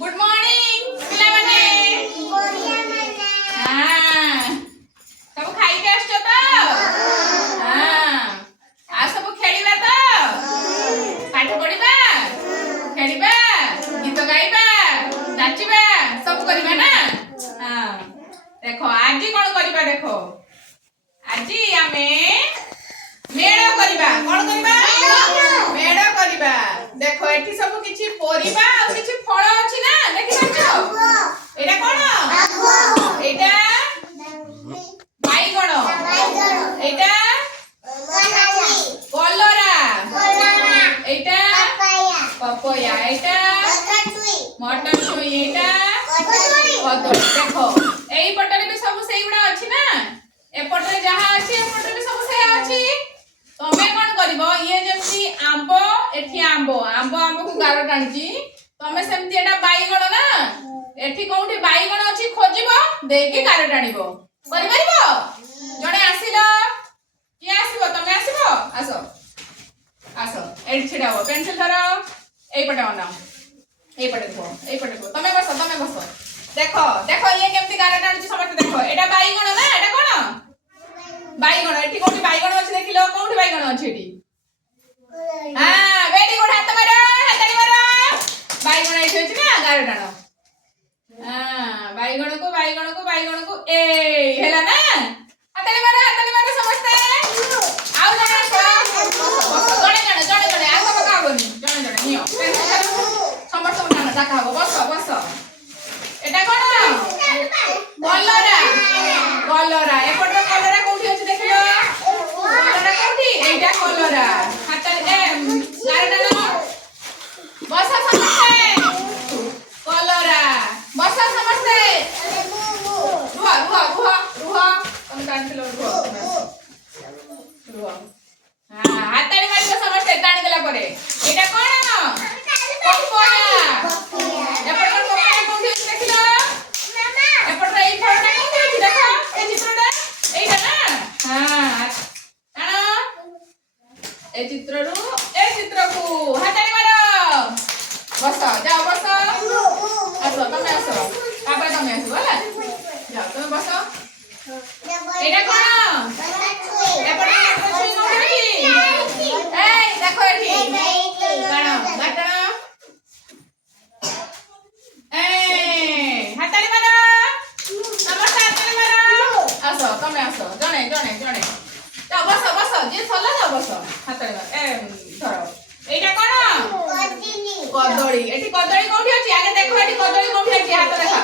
good morning पिला माने हां सब खाई के आछो तो हां आ सब खेलिबा तो पाठ पढिबा खेलिबा गीत गाइबा नाचिबा सब करिबा ना हां देखो आज कोन करिबा देखो आज आमे मेड़ करिबा कोन करिबा मेड़ करिबा देखो एठी सब किछि परिबा आ किछि फळ अछि ना देखि पाछो एटा कोन एटा बाईगण एटा कलरा एटा पपया एटा मटर छुई एटा कदली देखो एई पटरे भी सब सेइबडा अछि ना ए पटरे जहा अछि ए पटरे भी सब सेया अछि तमे कोन करबो ये जेमती आंबो एठी आंबो आंबो आंबो को गारो टाणची तमे सेमती एटा बाईगण ना एठी कोउठी बाईगण अछि खोजिबो देकी गारो टाणीबो करि परिबो जणे आसिलो की आसीबो तमे आसीबो आसो आसो एठी छिडाओ पेंसिल धरो एई पटे बनाओ एई पटे थो तमे बसो देखो देखो ये केमती गारो टाणची समस्त देखो एटा बाईगण ना एटा कोन बाईगण एठी कोठी बाईगण अछि देखिलो कोठी बाईगण अछि एठी हां वेरी गुड हाथ मारो हाथाली मारो बाईगण एठी अछि ना गारो टाणो हां बाईगण को ए हेला ना हाथाली मारो समस्त आउ जणे जणे आगो पकाबोनी जणे नियो समस्त उठाना डाका हबो बस एटा कोन कलरा एपटर कलरा कोठी अछि देखियो कलरा कोठी एटा कलरा हाता ए गारडा ना बसा समस्ते कलरा बसा समस्ते रुहा तुम कांटिलो रुहा हां हाताले मारिबो समस्ते टाणी देला परे एटा कोन पपया एपटर पपया कोठी अछि देखिलो एपटर एई फळटा कोठी अछि देखो ए चित्रटा एइटा ना हां टाणो ए चित्रकू हाताले मारो बस जाओ बस आसो तमे आसो पापा तमे आसो होला जाओ तमे बस एटा कोन एपटर छुई कोठी ए देखो एठी टाणो बाटणो ए हाताले मारो समस्त हाताले मारो आसो तमे आसो जणे जाओ बस जे सला जाओ बस हाताले मारो ए धरो एटा कोन कदली एठी कदली कोठी अछि आगे देखो एठी कदली कोठी अछि हाथ देखा